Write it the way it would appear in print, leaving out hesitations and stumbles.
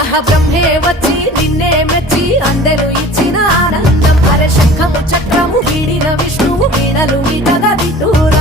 అహ బ్రహ్మే వచ్చి నిన్నే మెచ్చి అందరూ ఇచ్చిన ఆనందం. అరే శంఖము చక్రము వీడిన విష్ణువు వీణలు ఇటగా విటూరా